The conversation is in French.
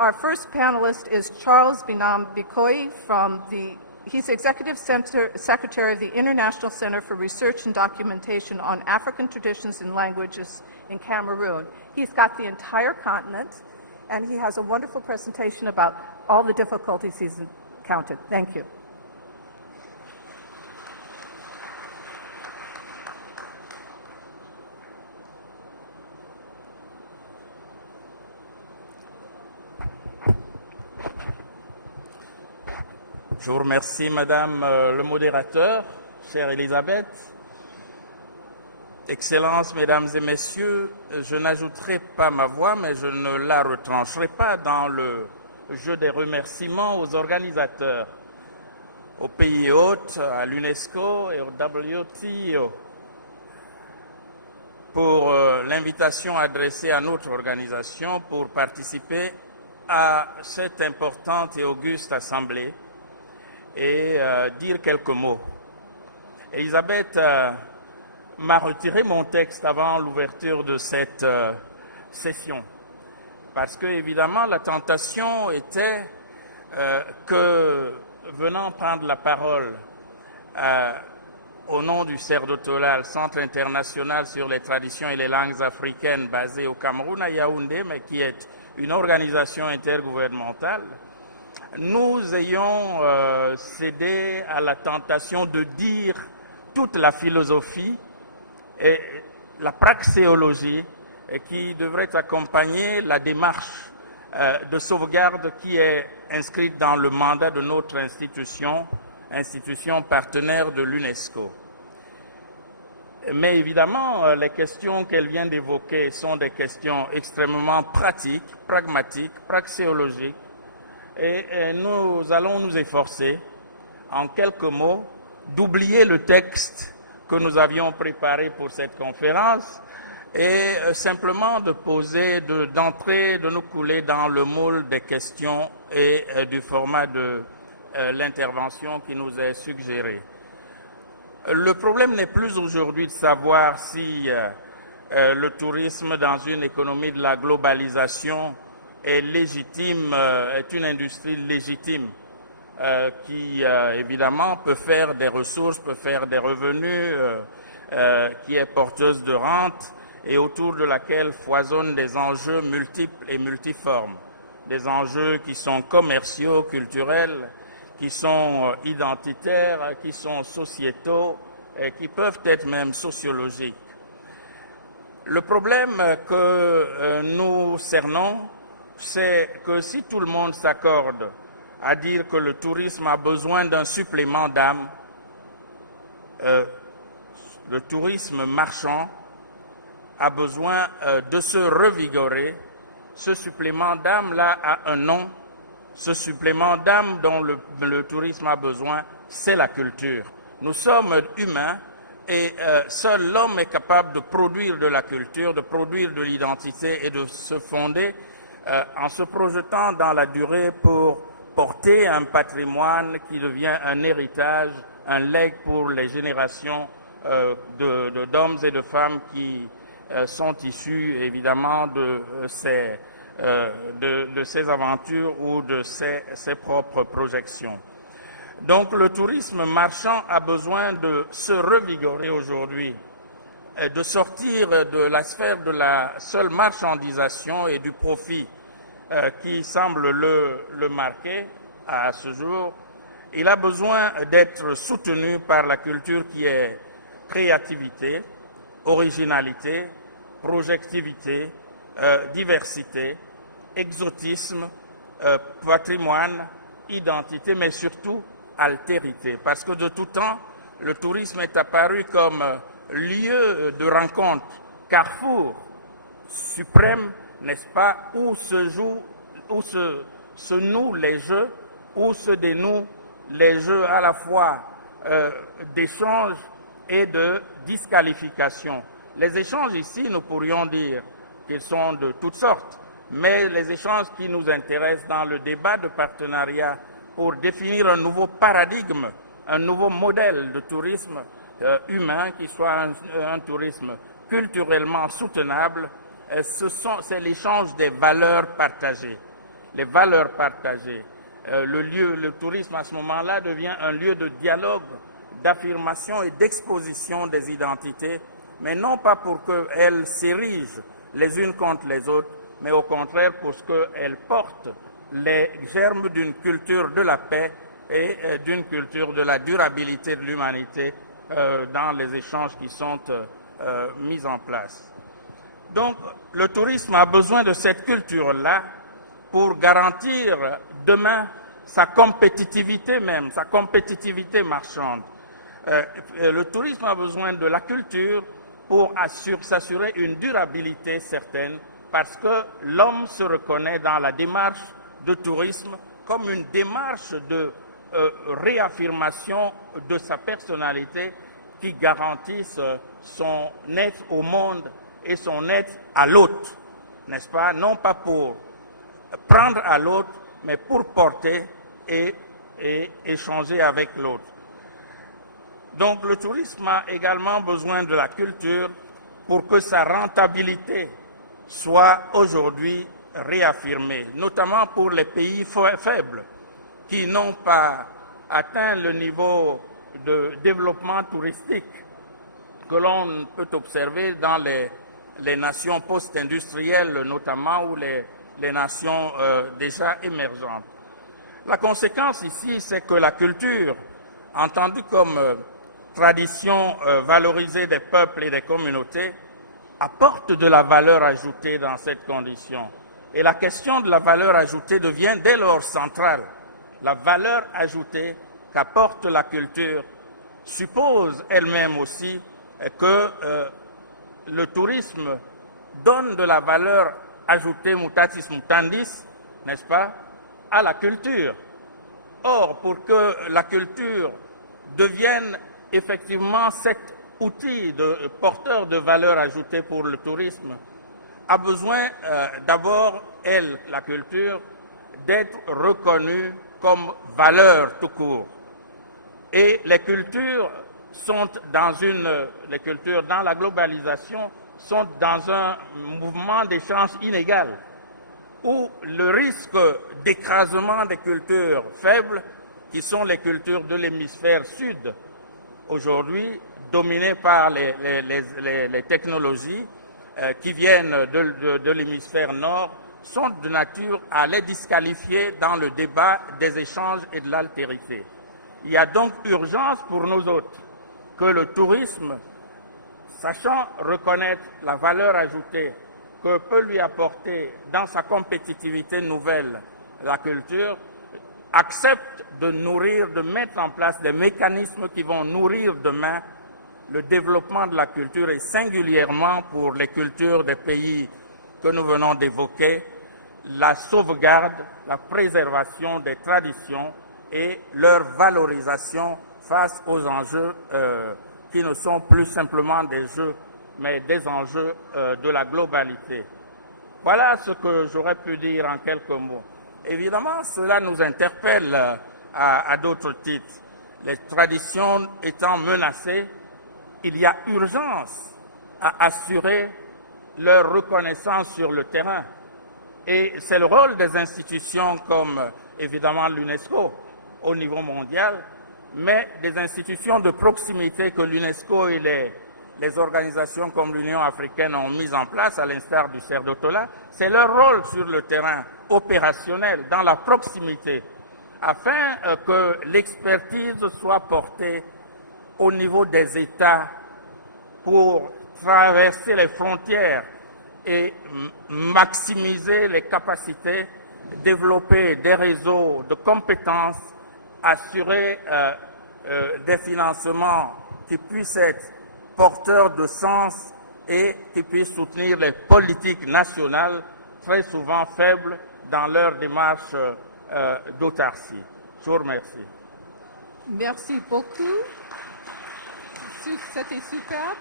Our first panelist is Charles Binam Bikoyi he's Executive Secretary of the International Center for Research and Documentation on African Traditions and Languages in Cameroon. He's got the entire continent, and he has a wonderful presentation about all the difficulties he's encountered. Thank you. Je vous remercie, Madame le modérateur, chère Elisabeth. Excellences, Mesdames et Messieurs, je n'ajouterai pas ma voix, mais je ne la retrancherai pas dans le jeu des remerciements aux organisateurs, aux pays hôtes, à l'UNESCO et au WTO, pour l'invitation adressée à notre organisation pour participer à cette importante et auguste assemblée et dire quelques mots. Elisabeth m'a retiré mon texte avant l'ouverture de cette session, parce que évidemment la tentation était que, venant prendre la parole au nom du CERDOTOLA, Centre international sur les traditions et les langues africaines basé au Cameroun, à Yaoundé, mais qui est une organisation intergouvernementale, nous ayons cédé à la tentation de dire toute la philosophie et la praxéologie qui devrait accompagner la démarche de sauvegarde qui est inscrite dans le mandat de notre institution partenaire de l'UNESCO. Mais évidemment, les questions qu'elle vient d'évoquer sont des questions extrêmement pratiques, pragmatiques, praxéologiques, et nous allons nous efforcer, en quelques mots, d'oublier le texte que nous avions préparé pour cette conférence et simplement de poser, d'entrer, de nous couler dans le moule des questions et du format de l'intervention qui nous est suggéré. Le problème n'est plus aujourd'hui de savoir si le tourisme dans une économie de la globalisation est légitime, est une industrie légitime qui évidemment peut faire des ressources, peut faire des revenus, qui est porteuse de rente et autour de laquelle foisonnent des enjeux multiples et multiformes, des enjeux qui sont commerciaux, culturels, qui sont identitaires, qui sont sociétaux et qui peuvent être même sociologiques. Le problème que nous cernons, c'est que si tout le monde s'accorde à dire que le tourisme a besoin d'un supplément d'âme, le tourisme marchand a besoin de se revigorer. Ce supplément d'âme-là a un nom. Ce supplément d'âme dont le tourisme a besoin, c'est la culture. Nous sommes humains et seul l'homme est capable de produire de la culture, de produire de l'identité et de se fonder en se projetant dans la durée pour porter un patrimoine qui devient un héritage, un legs pour les générations d'hommes et de femmes qui sont issus évidemment de ces aventures ou de ses propres projections. Donc le tourisme marchand a besoin de se revigorer aujourd'hui, de sortir de la sphère de la seule marchandisation et du profit qui semble le marquer à ce jour. Il a besoin d'être soutenu par la culture qui est créativité, originalité, projectivité, diversité, exotisme, patrimoine, identité, mais surtout altérité. Parce que de tout temps, le tourisme est apparu comme lieu de rencontre, carrefour suprême, n'est-ce pas, où se nouent les jeux, où se dénouent les jeux à la fois d'échange et de disqualification. Les échanges ici, nous pourrions dire qu'ils sont de toutes sortes, mais les échanges qui nous intéressent dans le débat de partenariat pour définir un nouveau paradigme, un nouveau modèle de tourisme humain qui soit un tourisme culturellement soutenable, c'est l'échange des valeurs partagées. les valeurs partagées. Le tourisme à ce moment-là devient un lieu de dialogue, d'affirmation et d'exposition des identités, mais non pas pour qu'elles s'érigent les unes contre les autres, mais au contraire pour qu'elles portent les germes d'une culture de la paix et d'une culture de la durabilité de l'humanité dans les échanges qui sont mis en place. Donc, le tourisme a besoin de cette culture-là pour garantir demain sa compétitivité même, sa compétitivité marchande. Le tourisme a besoin de la culture pour s'assurer une durabilité certaine, parce que l'homme se reconnaît dans la démarche de tourisme comme une démarche de réaffirmation de sa personnalité qui garantisse son être au monde et son être à l'autre, n'est-ce pas? Non pas pour prendre à l'autre, mais pour porter et échanger avec l'autre. Donc le tourisme a également besoin de la culture pour que sa rentabilité soit aujourd'hui réaffirmée, notamment pour les pays faibles qui n'ont pas atteint le niveau de développement touristique que l'on peut observer dans les nations post-industrielles notamment, ou les nations déjà émergentes. La conséquence ici, c'est que la culture, entendue comme tradition valorisée des peuples et des communautés, apporte de la valeur ajoutée dans cette condition. Et la question de la valeur ajoutée devient dès lors centrale. La valeur ajoutée qu'apporte la culture suppose elle-même aussi que le tourisme donne de la valeur ajoutée mutatis mutandis, n'est-ce pas, à la culture. Or, pour que la culture devienne effectivement cet outil porteur de valeur ajoutée pour le tourisme, a besoin d'abord, la culture, d'être reconnue comme valeur tout court. Et les cultures dans la globalisation sont dans un mouvement d'échange inégal, où le risque d'écrasement des cultures faibles, qui sont les cultures de l'hémisphère sud, aujourd'hui dominées par les technologies qui viennent de l'hémisphère nord, sont de nature à les disqualifier dans le débat des échanges et de l'altérité. Il y a donc urgence pour nous autres que le tourisme, sachant reconnaître la valeur ajoutée que peut lui apporter dans sa compétitivité nouvelle la culture, accepte de mettre en place des mécanismes qui vont nourrir demain le développement de la culture, et singulièrement pour les cultures des pays que nous venons d'évoquer, la sauvegarde, la préservation des traditions et leur valorisation face aux enjeux qui ne sont plus simplement des jeux, mais des enjeux de la globalité. Voilà ce que j'aurais pu dire en quelques mots. Évidemment, cela nous interpelle à d'autres titres. Les traditions étant menacées, il y a urgence à assurer leur reconnaissance sur le terrain. Et c'est le rôle des institutions comme, évidemment, l'UNESCO au niveau mondial, mais des institutions de proximité que l'UNESCO et les organisations comme l'Union africaine ont mises en place, à l'instar du CERDOTOLA. C'est leur rôle sur le terrain opérationnel, dans la proximité, afin que l'expertise soit portée au niveau des États pour traverser les frontières et maximiser les capacités, développer des réseaux de compétences, assurer des financements qui puissent être porteurs de sens et qui puissent soutenir les politiques nationales très souvent faibles dans leur démarche d'autarcie. Je vous remercie. Merci beaucoup. C'était super.